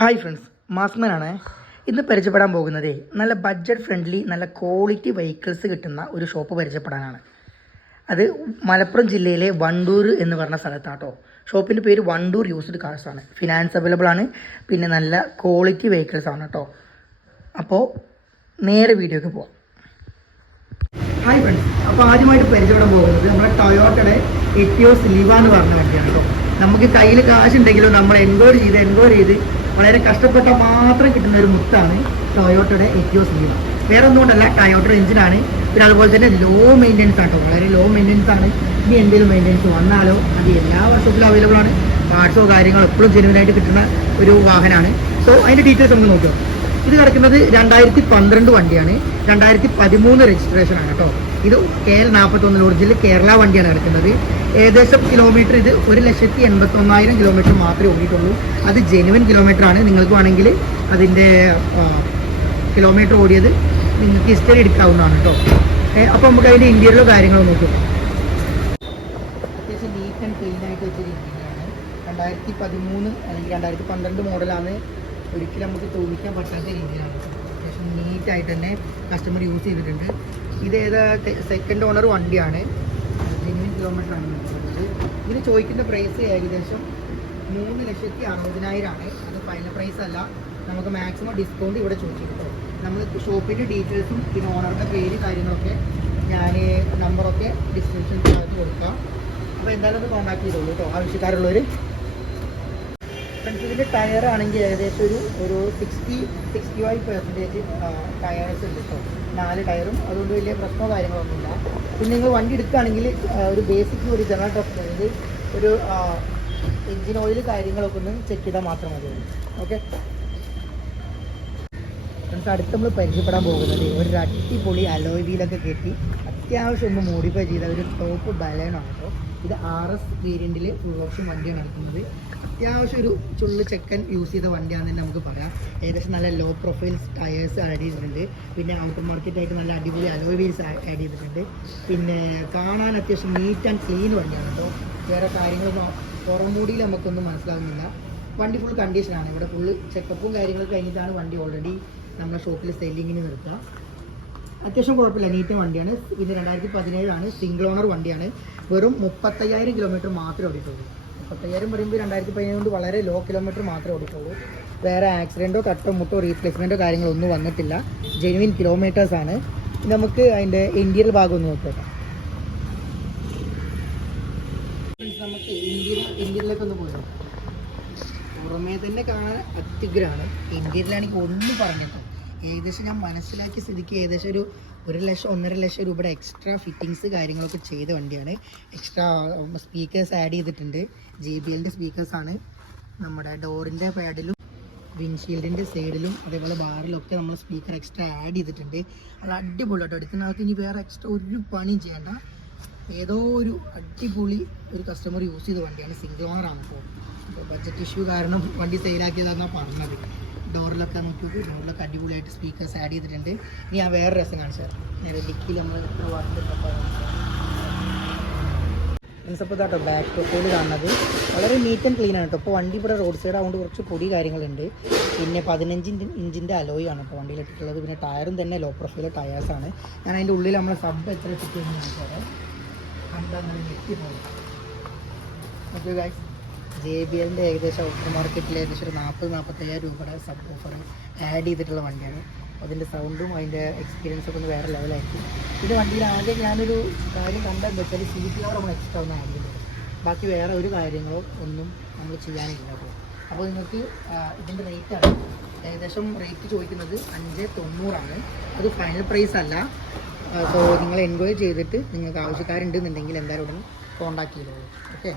Hi friends മാസ്മനാണ് ഇന്ന് പരിചയപ്പെടാൻ പോകുന്നത് നല്ല ബഡ്ജറ്റ് ഫ്രണ്ട്ലി നല്ല ക്വാളിറ്റി വെഹിക്കിൾസ് കിട്ടുന്ന ഒരു ഷോപ്പ് പരിചയപ്പെടാനാണ്. അത് മലപ്പുറം ജില്ലയിലെ വണ്ടൂർ എന്ന് പറഞ്ഞ സ്ഥലത്താട്ടോ. ഷോപ്പിന്റെ പേര് വണ്ടൂർ യൂസ്ഡ് കാർസ് ആണ്. ഫിനാൻസ് അവൈലബിൾ ആണ്. പിന്നെ നല്ല ക്വാളിറ്റി വെഹിക്കിൾസ് ആണ് കേട്ടോ അപ്പോൾ നേരെ വീഡിയോക്ക് പോവാം. ഹായ് ഫ്രണ്ട്സ് അപ്പോൾ ആദ്യമായിട്ട് പരിചയപ്പെടാൻ പോകുന്നത് നമ്മുടെ ടൊയോട്ടയുടെ എറ്റിയോസ് ലിവ എന്ന് പറഞ്ഞ വണ്ടിയാണ് കേട്ടോ നമുക്ക് കയ്യിൽ കാശുണ്ടെങ്കിലും നമ്മൾ എൻക്വയറി ചെയ്ത് എൻക്വയറി ചെയ്ത് വളരെ കഷ്ടപ്പെട്ടാൽ മാത്രം കിട്ടുന്ന ഒരു മുത്താണ് ടൊയോട്ടയുടെ എറ്റിയോസ് ലിവ വേറെ ഒന്നുകൊണ്ടല്ല ടൊയോട്ടയുടെ എഞ്ചിനാണ് പിന്നെ അതുപോലെ തന്നെ ലോ മെയിന്റെനൻസ് ആണ് കേട്ടോ വളരെ ലോ മെയിന്റെനൻസ് ആണ്. ഇനി എന്തെങ്കിലും മെയിന്റെനൻസ് വന്നാലോ അത് എല്ലാ വർഷത്തിലും അവൈലബിൾ ആണ്. പാർട്സോ കാര്യങ്ങളോ എപ്പോഴും ജെനുവിനായിട്ട് കിട്ടുന്ന ഒരു വാഹനമാണ്. സോ അതിന്റെ ഡീറ്റെയിൽസ് നമുക്ക് നോക്കാം. ഇത് കിടക്കുന്നത് രണ്ടായിരത്തി പന്ത്രണ്ട് വണ്ടിയാണ്. രണ്ടായിരത്തി പതിമൂന്ന് രജിസ്ട്രേഷൻ ആണ് കേട്ടോ ഇത് കെ എൽ നാൽപ്പത്തൊന്നിൽ ഒറിജിനൽ കേരള വണ്ടിയാണ് കിടക്കുന്നത്. ഏകദേശം കിലോമീറ്റർ ഇത് ഒരു ലക്ഷത്തി എൺപത്തി ഒന്നായിരം കിലോമീറ്റർ മാത്രമേ ഓടിയിട്ടുള്ളൂ. അത് ജെനുവൻ കിലോമീറ്റർ ആണ്. നിങ്ങൾക്ക് വേണമെങ്കിൽ അതിന്റെ കിലോമീറ്റർ ഓടിയത് നിങ്ങൾക്ക് ഹിസ്റ്ററി എടുക്കാവുന്നതാണ് കേട്ടോ അപ്പോൾ നമുക്ക് അതിന്റെ ഇന്റീരിയലോ കാര്യങ്ങളോ നോക്കും. അത്യാവശ്യം നീറ്റ് ആൻഡ് ക്ലീൻ ആയിട്ട് വെച്ചൊരു ഇന്റീരിയറാണ് രണ്ടായിരത്തി പതിമൂന്ന് അല്ലെങ്കിൽ രണ്ടായിരത്തി പന്ത്രണ്ട് മോഡലാണ് ഒരിക്കലും നമുക്ക് തോന്നിക്കാൻ പറ്റാത്ത രീതിയിലാണ് അത്യാവശ്യം നീറ്റായിട്ട് തന്നെ കസ്റ്റമർ യൂസ് ചെയ്തിട്ടുണ്ട്. ഇത് ഏതാ സെക്കൻഡ് ഓണർ വണ്ടിയാണ്. ആണ് വരുന്നത് ഇതിന് ചോദിക്കുന്ന പ്രൈസ് ഏകദേശം മൂന്ന് ലക്ഷത്തി അറുപതിനായിരമാണ് അത് ഫൈനൽ പ്രൈസ് അല്ല. നമുക്ക് മാക്സിമം ഡിസ്കൗണ്ട് ഇവിടെ ചോദിച്ചിട്ടോ നമ്മൾ ഷോപ്പിന്റെ ഡീറ്റെയിൽസും പിന്നെ ഓണറുടെ പേര് കാര്യങ്ങളൊക്കെ ഞാൻ നമ്പറൊക്കെ ഡിസ്ക്രിപ്ഷനിൽ കൊടുക്കാം. അപ്പോൾ എന്തായാലും ഒന്ന് കോൺടാക്ട് ചെയ്തോളൂ കേട്ടോ ആവശ്യക്കാരുള്ളവർ ഫ്രണ്ട്സ് ഇതിന്റെ ടയർ ആണെങ്കിൽ ഏകദേശം ഒരു ഒരു sixty sixty five percentage tyres ഉണ്ട് കേട്ടോ നാല് ടയറും. അതുകൊണ്ട് വലിയ പ്രശ്നമോ കാര്യങ്ങളൊന്നുമില്ല പിന്നെ നിങ്ങൾ വണ്ടി എടുക്കുകയാണെങ്കിൽ ഒരു ബേസിക് ഒരു ജനറൽ ടോപ്പ് അതായത് ഒരു എഞ്ചിൻ ഓയിൽ കാര്യങ്ങളൊക്കെ ഒന്ന് ചെക്ക് ചെയ്താൽ മാത്രം മതി ഓക്കെ നമുക്ക് അടുത്ത് നമ്മൾ പരിചയപ്പെടാൻ പോകുന്നത് ഒരു അടിപൊളി അലോയ് വീലൊക്കെ കെട്ടി അത്യാവശ്യം ഒന്ന് മോഡിഫൈ ചെയ്ത ഒരു ടോപ്പ് ബലേണാണ് കേട്ടോ. ഇത് ആർ എസ് വേരിയന്റിൽ ഫുൾ ഓപ്ഷൻ വണ്ടിയാണ് നടക്കുന്നത് അത്യാവശ്യം ഒരു ചുള്ളു ചെക്കൻ യൂസ് ചെയ്ത വണ്ടിയാണെന്ന് തന്നെ നമുക്ക് പറയാം. ഏകദേശം നല്ല ലോ പ്രൊഫൈൽ ടയേഴ്സ് ആഡ് ചെയ്തിട്ടുണ്ട്. പിന്നെ ഔട്ടർ മാർക്കറ്റായിട്ട് നല്ല അടിപൊളി അലോയ് വീൽസ് ആഡ് ചെയ്തിട്ടുണ്ട്. പിന്നെ കാണാൻ അത്യാവശ്യം നീറ്റ് ആൻഡ് ക്ലീൻ വണ്ടിയാണ് കേട്ടോ. വേറെ കാര്യങ്ങളൊന്നും പുറംമൂടിയിൽ നമുക്കൊന്നും മനസ്സിലാകുന്നില്ല വണ്ടി ഫുൾ കണ്ടീഷനാണ് ഇവിടെ ഫുള്ള് ചെക്കപ്പും കാര്യങ്ങളും കഴിഞ്ഞിട്ടാണ് വണ്ടി ഓൾറെഡി നമ്മുടെ ഷോപ്പിൽ സെല്ലിങ്ങിന് നിർത്താം. അത്യാവശ്യം കുഴപ്പമില്ല നീറ്റ് വണ്ടിയാണ്. പിന്നെ രണ്ടായിരത്തി പതിനേഴാണ് സിംഗിൾ ഓണർ വണ്ടിയാണ്. വെറും മുപ്പത്തയ്യായിരം കിലോമീറ്റർ മാത്രമേ ഓടിയിട്ടുള്ളൂ. മുപ്പത്തയ്യായിരം പറയുമ്പോൾ രണ്ടായിരത്തി പതിനേഴ് കൊണ്ട് വളരെ ലോ കിലോമീറ്റർ മാത്രമേ ഓടിയിട്ടുള്ളൂ. വേറെ ആക്സിഡന്റോ തട്ടോ മുട്ടോ റീപ്ലേസ്മെന്റോ കാര്യങ്ങളൊന്നും വന്നിട്ടില്ല. ജെനുവിൻ കിലോമീറ്റേഴ്സാണ് നമുക്ക് അതിന്റെ ഇന്റീരിയർ ഭാഗം ഒന്ന് നോക്കാം നമുക്ക് ഇന്ത്യയിൽ ഒന്ന് പോയോ പുറമേ തന്നെ കാണാൻ അത്യുഗ്രഹമാണ്. ഇന്ത്യയിലാണെങ്കിൽ ഒന്നും പറഞ്ഞിട്ടോ ഏകദേശം ഞാൻ മനസ്സിലാക്കിയ സ്ഥിതിക്ക് ഏകദേശം ഒരു ഒരു ലക്ഷം ഒന്നര ലക്ഷം രൂപയുടെ എക്സ്ട്രാ ഫിറ്റിങ്സ് കാര്യങ്ങളൊക്കെ ചെയ്ത വണ്ടിയാണ്. എക്സ്ട്രാ സ്പീക്കേഴ്സ് ആഡ് ചെയ്തിട്ടുണ്ട്. ജെ ബി എല്ലിന്റെ സ്പീക്കേഴ്സാണ് നമ്മുടെ ഡോറിന്റെ പാഡിലും വിൻഷീൽഡിന്റെ സൈഡിലും അതേപോലെ ബാറിലൊക്കെ നമ്മൾ സ്പീക്കർ എക്സ്ട്രാ ആഡ് ചെയ്തിട്ടുണ്ട്. അത് അടിപൊളി കേട്ടോ. എടുക്കുന്ന ആൾക്ക് ഇനി വേറെ എക്സ്ട്രാ ഒരു പണിയും ചെയ്യേണ്ട. ഏതോ ഒരു അടിപൊളി ഒരു കസ്റ്റമർ യൂസ് ചെയ്ത വണ്ടിയാണ് സിംഗിൾ ഓണർ ആണ് ഇപ്പോൾ അപ്പോൾ ബഡ്ജറ്റ് ഇഷ്യൂ കാരണം വണ്ടി സെയിലാക്കിയതാണ് പറഞ്ഞത്. ഡോറിലൊക്കെ നോക്കിയത് ഡോറിലൊക്കെ അടിപൊളിയായിട്ട് സ്പീക്കേഴ്സ് ആഡ് ചെയ്തിട്ടുണ്ട്. ഇനി ഞാൻ വേറെ രസം കാണിച്ചു തരാം. നേരെ ഡിക്കിയിൽ നമ്മൾ എത്ര പ്രിൻസിപ്പൽ കേട്ടോ ബാക്ക് പ്രൊഫൈൽ കാണുന്നത്. വളരെ നീറ്റ് ആൻഡ് ക്ലീൻ ആണ് കേട്ടോ ഇപ്പോൾ വണ്ടി ഇവിടെ റോഡ് സൈഡ് ആയതുകൊണ്ട് കുറച്ച് പൊടി കാര്യങ്ങളുണ്ട്. പിന്നെ പതിനഞ്ച് ഇഞ്ചിന്റെ അലോയ് ആണ് ഇപ്പോൾ വണ്ടിയിലിട്ടുള്ളത് പിന്നെ ടയറും തന്നെ ലോ പ്രൊഫൈൽ ടയേഴ്സാണ് ഞാൻ അതിന്റെ ഉള്ളിൽ നമ്മൾ സബ് എത്ര ഇട്ടിട്ടുണ്ടെന്ന് കാണിച്ചു നമുക്ക് കണ്ടങ്ങനെ എത്തിപ്പോകും പോകും ഓക്കെ ഗൈസ് ജെ ബി എല്ലിന്റെ ഏകദേശം ഔട്ടർ മാർക്കറ്റിൽ ഏകദേശം ഒരു നാൽപ്പത് നാൽപ്പത്തയ്യായിരം രൂപയുടെ സബ് ഓഫർ ആഡ് ചെയ്തിട്ടുള്ള വണ്ടിയാണ്. അതിന്റെ സൗണ്ടും അതിന്റെ എക്സ്പീരിയൻസ് ഒക്കെ ഒന്ന് വേറെ ലെവലായിരിക്കും ഇത് വണ്ടിയിൽ ആദ്യം ഞാനൊരു കാര്യം കണ്ടെന്ന് വെച്ചാൽ സീറ്റ് കവർ നമ്മൾ എക്സ്ട്രാ ഒന്ന് ആഡ് ചെയ്യുന്നത് ബാക്കി വേറെ ഒരു കാര്യങ്ങളോ ഒന്നും നമ്മൾ ചെയ്യാനില്ല അപ്പോൾ നിങ്ങൾക്ക് ഇതിന്റെ റേറ്റാണ് ഏകദേശം റേറ്റ് ചോദിക്കുന്നത് അഞ്ച് തൊണ്ണൂറാണ്. അത് ഫൈനൽ പ്രൈസ് അല്ല. സോ നിങ്ങൾ എൻക്വയറി ചെയ്തിട്ട് നിങ്ങൾക്ക് ആവശ്യക്കാരുണ്ടെന്നുണ്ടെങ്കിൽ എന്തായാലും ഉടനെ കോൺടാക്ട് ചെയ്തോളൂ. ഓക്കെ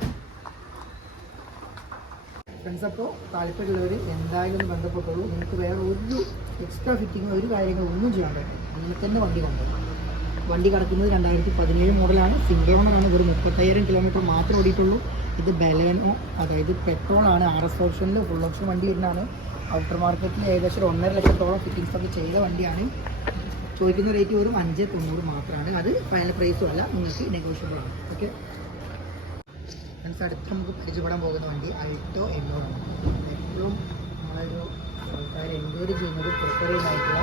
ഫ്രണ്ട്സ് അപ്പോൾ താല്പര്യമുള്ളവർ എന്തായാലും ഒന്ന് ബന്ധപ്പെട്ടോളൂ. നിങ്ങൾക്ക് വേറെ ഒരു എക്സ്ട്രാ ഫിറ്റിങ്ങോ ഒരു കാര്യങ്ങളോ ഒന്നും ചെയ്യാൻ പറ്റും നിങ്ങൾക്ക് തന്നെ വണ്ടി കൊണ്ടുപോകും വണ്ടി കിടക്കുന്നത് രണ്ടായിരത്തി പതിനേഴ് മോഡലാണ്. സിംഗിൾ ഓണറാണ്. ഒരു മുപ്പത്തയ്യായിരം കിലോമീറ്റർ മാത്രമേ ഓടിയിട്ടുള്ളൂ. ഇത് ബലനോ അതായത് പെട്രോളാണ്. ആർ എസ് ഓപ്ഷനിൽ ഫുൾ ഓപ്ഷൻ വണ്ടി വരുന്നതാണ്. ഔട്ടർ മാർക്കറ്റിൽ ഏകദേശം ഒരു ഒന്നര ലക്ഷത്തോളം ഫിറ്റിങ്സ് ഒക്കെ ചെയ്ത വണ്ടിയാണ്. ചോദിക്കുന്ന റേറ്റ് വെറും അഞ്ച് തൊണ്ണൂറ് മാത്രമാണ് അത് ഫൈനൽ പ്രൈസും അല്ല നിങ്ങൾക്ക് നെഗോഷ്യബിൾ ആണ്. ഓക്കെ ഫ്രണ്ട്സ് അടുത്ത് നമുക്ക് പരിചയപ്പെടാൻ പോകുന്ന വണ്ടി അൾട്ടോ എന്നോടാണ് എപ്പോഴും നമ്മളൊരു ആൾക്കാർ എൻക്വയറി ചെയ്യുന്നത് പ്രിഫർ ചെയ്യുന്നതായിട്ടുള്ള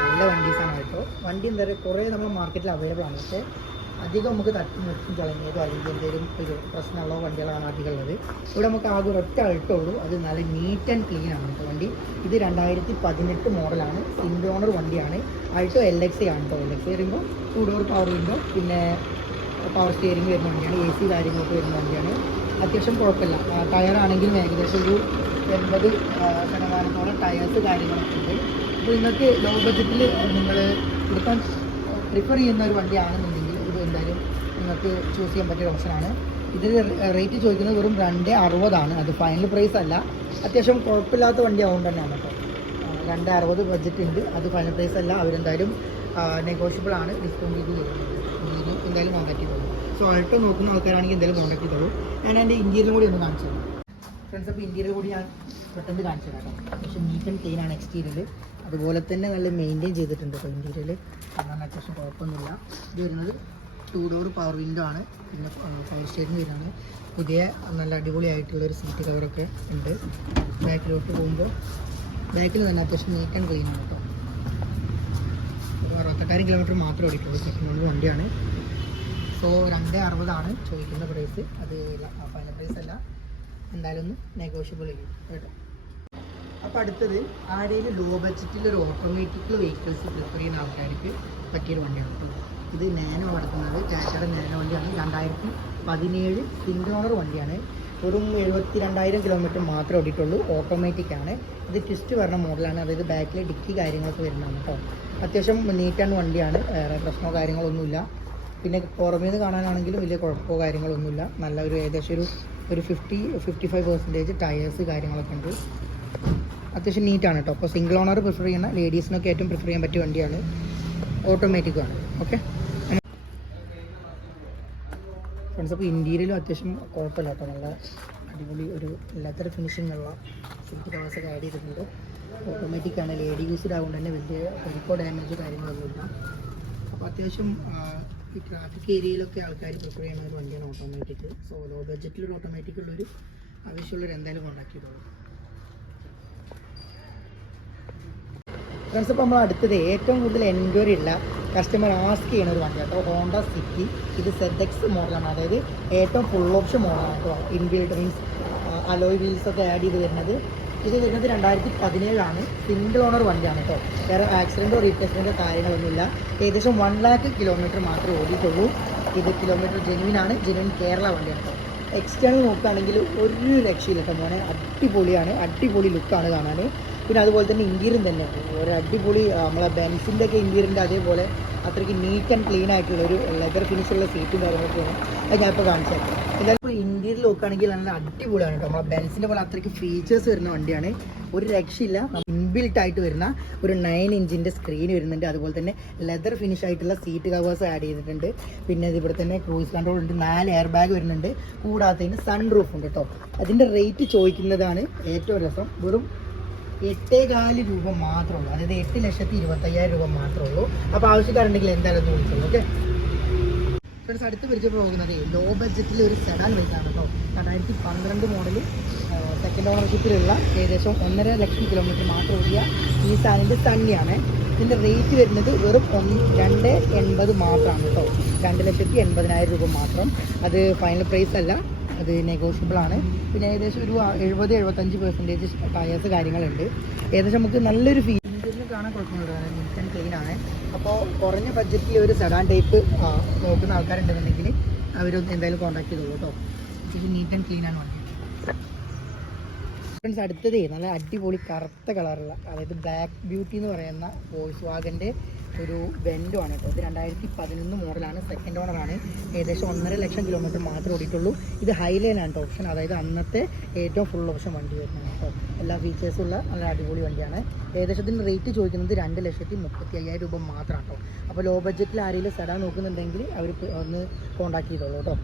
നല്ല വണ്ടീസാണ് കേട്ടോ വണ്ടി എന്താ പറയുക കുറേ നമ്മൾ മാർക്കറ്റിൽ അവൈലബിൾ ആണ്. പക്ഷേ അധികം നമുക്ക് തട്ടി നിർത്തി തുടങ്ങിയതോ അല്ലെങ്കിൽ എന്തെങ്കിലും ഒരു പ്രശ്നമുള്ള വണ്ടികളാണ് അധികം ഉള്ളത് ഇവിടെ നമുക്ക് ആകെ ഒരൊറ്റ അൾട്ടുള്ളൂ അത് നല്ല നീറ്റ് ആൻഡ് ക്ലീൻ ആണ് കേട്ടോ വണ്ടി. ഇത് രണ്ടായിരത്തി പതിനെട്ട് മോഡലാണ് ഓണർ വണ്ടിയാണ്. അഴുത്തോ എൽ എക്സ് ആണ് കേട്ടോ എൽ എക്സ് വരുമ്പോൾ ടൂ പവർ വിൻഡോ പിന്നെ പവർ സ്റ്റിയറിംഗ് വരുന്ന വണ്ടിയാണ്. എ സി കാര്യങ്ങളൊക്കെ വരുന്ന വണ്ടിയാണ്. അത്യാവശ്യം കുഴപ്പമില്ല. ടയർ ആണെങ്കിലും ഏകദേശം ഒരു എൺപത് ശതമാനത്തോളം ടയേഴ്സ് കാര്യങ്ങളൊക്കെ ഉണ്ട്. അപ്പോൾ നിങ്ങൾക്ക് ലോ ബഡ്ജറ്റിൽ നിങ്ങൾ എടുക്കാൻ പ്രിഫർ ചെയ്യുന്ന ഒരു വണ്ടിയാണെന്നുണ്ടെങ്കിൽ എന്തായാലും നിങ്ങൾക്ക് ചൂസ് ചെയ്യാൻ പറ്റിയ ഓപ്ഷനാണ് ഇതിൽ റേറ്റ് ചോദിക്കുന്നത് വെറും രണ്ട് അറുപതാണ്. അത് ഫൈനൽ പ്രൈസ് അല്ല. അത്യാവശ്യം കുഴപ്പമില്ലാത്ത വണ്ടി ആവുകൊണ്ട് തന്നെയാണ് കേട്ടോ. രണ്ട് അറുപത് ബഡ്ജറ്റ് ഉണ്ട്. അത് ഫൈനൽ പ്രൈസ് അല്ല. അവരെന്തായാലും നെഗോഷ്യബിൾ ആണ്. ഡിസ്കൗണ്ട് ചെയ്ത് തരുന്നത്. എന്തായാലും കോൺടാക്ട് ചെയ്തോളൂ. സോ ആൾട്ടോ നോക്കുന്ന ആൾക്കാരാണെങ്കിൽ എന്തായാലും കോൺടാക്ട് ചെയ്തോളൂ. ഞാൻ എന്റെ ഇന്ത്യയിലും കൂടി ഒന്ന് കാണിച്ചു തരാം. ഫ്രണ്ട്സ് അപ്പോൾ ഇന്ത്യയിൽ കൂടി ഞാൻ പെട്ടെന്ന് കാണിച്ചു തരാം പക്ഷേ നീറ്റ് ആൻഡ് ക്ലീൻ ആണ് എക്സ്റ്റീരിയൽ അതുപോലെ തന്നെ നല്ല മെയിന്റെയിൻ ചെയ്തിട്ടുണ്ട് കേട്ടോ ഇന്ത്യയിൽ കാരണം അത്യാവശ്യം കുഴപ്പമൊന്നുമില്ല. ഇത് വരുന്നത് ടൂ ഡോർ പവർ വിൻഡോ ആണ്. പിന്നെ പവർ സ്റ്റേറിംഗ് വരുന്നത് പുതിയ നല്ല അടിപൊളിയായിട്ടുള്ളൊരു സീറ്റ് കവറൊക്കെ ഉണ്ട്. ബാക്കിലോട്ട് പോകുമ്പോൾ ബാക്കിൽ തന്നെ അത്യാവശ്യം നീക്കാൻ ആൻഡ് കേട്ടോ അറുപത്തെട്ടായിരം കിലോമീറ്റർ മാത്രമേ ഓടിയിട്ടുള്ളൂ. സെക്കൻഡ് ഹാൻഡ് വണ്ടിയാണ്. സോ രണ്ട് അറുപതാണ് ചോദിക്കുന്ന പ്രൈസ് അത് ഫൈനൽ പ്രൈസ് അല്ല. എന്തായാലും ഒന്ന് നെഗോഷ്യബിൾ ചെയ്യും കേട്ടോ. അപ്പോൾ അടുത്തത് ആരെയും ലോ ബഡ്ജറ്റിൽ ഒരു ഓട്ടോമാറ്റിക്കൽ വെഹിക്കിൾസ് പ്രിഫർ ചെയ്യുന്ന ആൾക്കാർക്ക് പറ്റിയൊരു വണ്ടിയാണ് കേട്ടോ ഇത് നാനോ നടക്കുന്നത് ടാറ്റയുടെ നാനോ വണ്ടിയാണ്. രണ്ടായിരത്തി പതിനേഴ് സിംഗിൾ ഓണർ വണ്ടിയാണ്. വെറും എഴുപത്തി രണ്ടായിരം കിലോമീറ്റർ മാത്രമേ ഓടിയിട്ടുള്ളൂ. ഓട്ടോമാറ്റിക് ആണ്. ഇത് ട്വിസ്റ്റ് വരുന്ന മോഡലാണ് അതായത് ബാക്കിൽ ഡിക്കി കാര്യങ്ങളൊക്കെ വരുന്നതാണ് കേട്ടോ അത്യാവശ്യം നീറ്റാണ് വണ്ടിയാണ്. വേറെ പ്രശ്നമോ കാര്യങ്ങളൊന്നുമില്ല. പിന്നെ പുറമേ നിന്ന് കാണാനാണെങ്കിലും വലിയ കുഴപ്പമോ കാര്യങ്ങളൊന്നുമില്ല. നല്ല ഒരു ഏകദേശം ഒരു ഒരു fifty fifty five percentage tyres കാര്യങ്ങളൊക്കെ ഉണ്ട്. അത്യാവശ്യം നീറ്റാണ് കേട്ടോ അപ്പോൾ സിംഗിൾ ഓണർ പ്രിഫർ ചെയ്യുന്ന ലേഡീസിനൊക്കെ ഏറ്റവും പ്രിഫർ ചെയ്യാൻ പറ്റിയ വണ്ടിയാണ്. ഓട്ടോമാറ്റിക്കാണ് ഓക്കെ ഫ്രണ്ട്സ് അപ്പോൾ ഇന്റീരിയലും അത്യാവശ്യം കുഴപ്പമില്ല കേട്ടോ. നല്ല അടിപൊളി ഒരു ലെതർ ഫിനിഷിംഗ് ഉള്ള സിൽക്ക് ഒക്കെ ആഡ് ചെയ്തിട്ടുണ്ട്. ഓട്ടോമാറ്റിക് ആണ്. ലേഡി യൂസ്ഡ് ആയതുകൊണ്ട് തന്നെ വലിയ വലിപ്പോ ഡാമേജ് കാര്യങ്ങളൊന്നും കാര്യങ്ങളൊന്നുമില്ല അപ്പോൾ അത്യാവശ്യം ഈ ട്രാഫിക് ഏരിയയിലൊക്കെ ആൾക്കാർ പ്രിഫർ ചെയ്യുന്ന ഒരു വണ്ടിയാണ് ഓട്ടോമാറ്റിക് സോ ലോ ബഡ്ജറ്റിൽ ഒരു ഓട്ടോമാറ്റിക് ഉള്ളൊരു ആവശ്യമുള്ളവർ എന്തായാലും കോൺടാക്ട് ചെയ്തോളൂ. ഫ്രണ്ട്സ് ഇപ്പോൾ നമ്മൾ അടുത്തത് ഏറ്റവും കൂടുതൽ എൻക്വയറി ഉള്ള കസ്റ്റമർ ആസ്ക് ചെയ്യുന്ന ഒരു വണ്ടി. കേട്ടോ ഹോണ്ട സിറ്റി ഇത് സെഡ് എക്സ് മോഡലാണ് അതായത് ഏറ്റവും ഫുൾ ഓപ്ഷൻ മോഡലാണ് കേട്ടോ. ഇൻബിൽഡ് മീൻസ് അലോയ് വീൽസ് ഒക്കെ ആഡ് ചെയ്ത് വരുന്നത്. ഇത് വരുന്നത് രണ്ടായിരത്തി പതിനേഴാണ് സിംഗിൾ ഓണർ വണ്ടിയാണ് കേട്ടോ. വേറെ ആക്സിഡന്റോ റീപ്ലേസ്മെന്റോ കാര്യങ്ങളൊന്നുമില്ല. ഏകദേശം വൺ ലാക്ക് കിലോമീറ്റർ മാത്രമേ ഓടിയിട്ടുള്ളൂ. ഇത് കിലോമീറ്റർ ജെനുവിൻ ആണ്. ജെനുവിൻ കേരള വണ്ടിയാണ് കേട്ടോ. എക്സ്റ്റേണൽ നോക്കുകയാണെങ്കിൽ ഒരു രക്ഷയില്ല കേട്ടോ മോനെ. അടിപൊളിയാണ്. അടിപൊളി ലുക്കാണ് കാണാൻ പിന്നെ അതുപോലെ തന്നെ ഇന്റീരിയൻ തന്നെ. ഒരു അടിപൊളി നമ്മളെ ബെൻസിന്റെ ഒക്കെ ഇന്റീരിയറിന്റെ അതേപോലെ അത്രയ്ക്ക് നീറ്റ് ആൻഡ് ക്ലീൻ ആയിട്ടുള്ള ഒരു ലെതർ ഫിനിഷ് ഉള്ള സീറ്റും കാര്യങ്ങളൊക്കെയാണ്. അത് ഞാൻ ഇപ്പോൾ കാണിച്ചത് എന്തായാലും ഇപ്പോൾ ഇന്റീരിയർ നോക്കുകയാണെങ്കിൽ നല്ല അടിപൊളിയാണ് കേട്ടോ. നമ്മളെ ബെൻസിന്റെ പോലെ അത്രയ്ക്ക് ഫീച്ചേഴ്സ് വരുന്ന വണ്ടിയാണ്. ഒരു രക്ഷയില്ല. ഇൻബിൽട്ട് ആയിട്ട് വരുന്ന ഒരു നയൻ ഇഞ്ചിന്റെ സ്ക്രീൻ വരുന്നുണ്ട്. അതുപോലെ തന്നെ ലെതർ ഫിനിഷ് ആയിട്ടുള്ള സീറ്റ് കവേഴ്സ് ആഡ് ചെയ്തിട്ടുണ്ട്. പിന്നെ ഇവിടെ തന്നെ ക്രൂസ് കൺട്രോൾ ഉണ്ട്. നാല് എയർ ബാഗ് വരുന്നുണ്ട്. കൂടാത്തതിന് സൺ റൂഫ് ഉണ്ട് കേട്ടോ. അതിന്റെ റേറ്റ് ചോദിക്കുന്നതാണ് ഏറ്റവും രസം. വെറും എട്ടേകാൽ രൂപ മാത്രമേ ഉള്ളൂ അതായത് എട്ട് ലക്ഷത്തി ഇരുപത്തയ്യായിരം രൂപ മാത്രമേ ഉള്ളൂ അപ്പോൾ ആവശ്യക്കാരുണ്ടെങ്കിൽ എന്തായാലും ഒന്ന് വിളിച്ചോളൂ ഓക്കെ? ഫ്രണ്ട്സ് അടുത്ത് പരിചയം പോകുന്നത് ലോ ബഡ്ജറ്റിൽ ഒരു സെഡാൻ ബൈക്കാണ് കേട്ടോ രണ്ടായിരത്തി പന്ത്രണ്ട് മോഡൽ സെക്കൻഡ് ഓണർഷിപ്പിലുള്ള ഏകദേശം ഒന്നര ലക്ഷം കിലോമീറ്റർ മാത്രം ഓടിയ ഈ സാധനത്തിന്റെ തന്നെയാണ് ഇതിന്റെ റേറ്റ് വരുന്നത് വെറും ഒന്ന് രണ്ട് എൺപത് മാത്രമാണ് കേട്ടോ രണ്ട് ലക്ഷത്തി എൺപതിനായിരം രൂപ മാത്രം. അത് ഫൈനൽ പ്രൈസ് അല്ല. അത് നെഗോഷ്യബിൾ ആണ്. പിന്നെ ഏകദേശം ഒരു എഴുപത് എഴുപത്തഞ്ച് പെർസെന്റേജ് ടയേഴ്സ് കാര്യങ്ങളുണ്ട്. ഏകദേശം നമുക്ക് നല്ലൊരു ഫീ കാണാൻ കുഴപ്പമില്ല. നീറ്റ് ആൻഡ് ക്ലീൻ ആണ്. അപ്പോൾ കുറഞ്ഞ ബഡ്ജറ്റിൽ ഒരു സെഡാൻ ടൈപ്പ് നോക്കുന്ന ആൾക്കാരുണ്ടെന്നുണ്ടെങ്കിൽ അവരൊന്ന് എന്തായാലും കോൺടാക്ട് ചെയ്തോളൂ കേട്ടോ ഇത് നീറ്റ് ആൻഡ് ക്ലീൻ ആണ് വണ്ടി. ഫ്രണ്ട്സ് അടുത്തതേ നല്ല അടിപൊളി കറുത്ത കളറുള്ള അതായത് ബ്ലാക്ക് ബ്യൂട്ടി എന്ന് പറയുന്ന വോയിസ് വാഗന്റെ ഒരു വെൻഡോ ആണ് കേട്ടോ. ഇത് രണ്ടായിരത്തി പതിനൊന്ന് മോഡലാണ് സെക്കൻഡ് ഓണറാണ് ഏകദേശം ഒന്നര ലക്ഷം കിലോമീറ്റർ മാത്രമേ ഓടിയിട്ടുള്ളൂ. ഇത് ഹൈലൈൻ ആണ് ഓപ്ഷൻ അതായത് അന്നത്തെ ഏറ്റവും ഫുൾ ഓപ്ഷൻ വണ്ടി വരുന്നതാണ് കേട്ടോ. എല്ലാ ഫീച്ചേഴ്സും ഉള്ള നല്ല അടിപൊളി വണ്ടിയാണ്. ഏകദേശത്തിന് റേറ്റ് ചോദിക്കുന്നത് രണ്ട് ലക്ഷത്തി മുപ്പത്തി അയ്യായിരം രൂപ മാത്രമാണ് കേട്ടോ. അപ്പോൾ ലോ ബഡ്ജറ്റിൽ ആരെങ്കിലും സെഡാൻ നോക്കുന്നുണ്ടെങ്കിൽ അവർ ഒന്ന് കോൺടാക്ട് ചെയ്തോളൂ കേട്ടോ.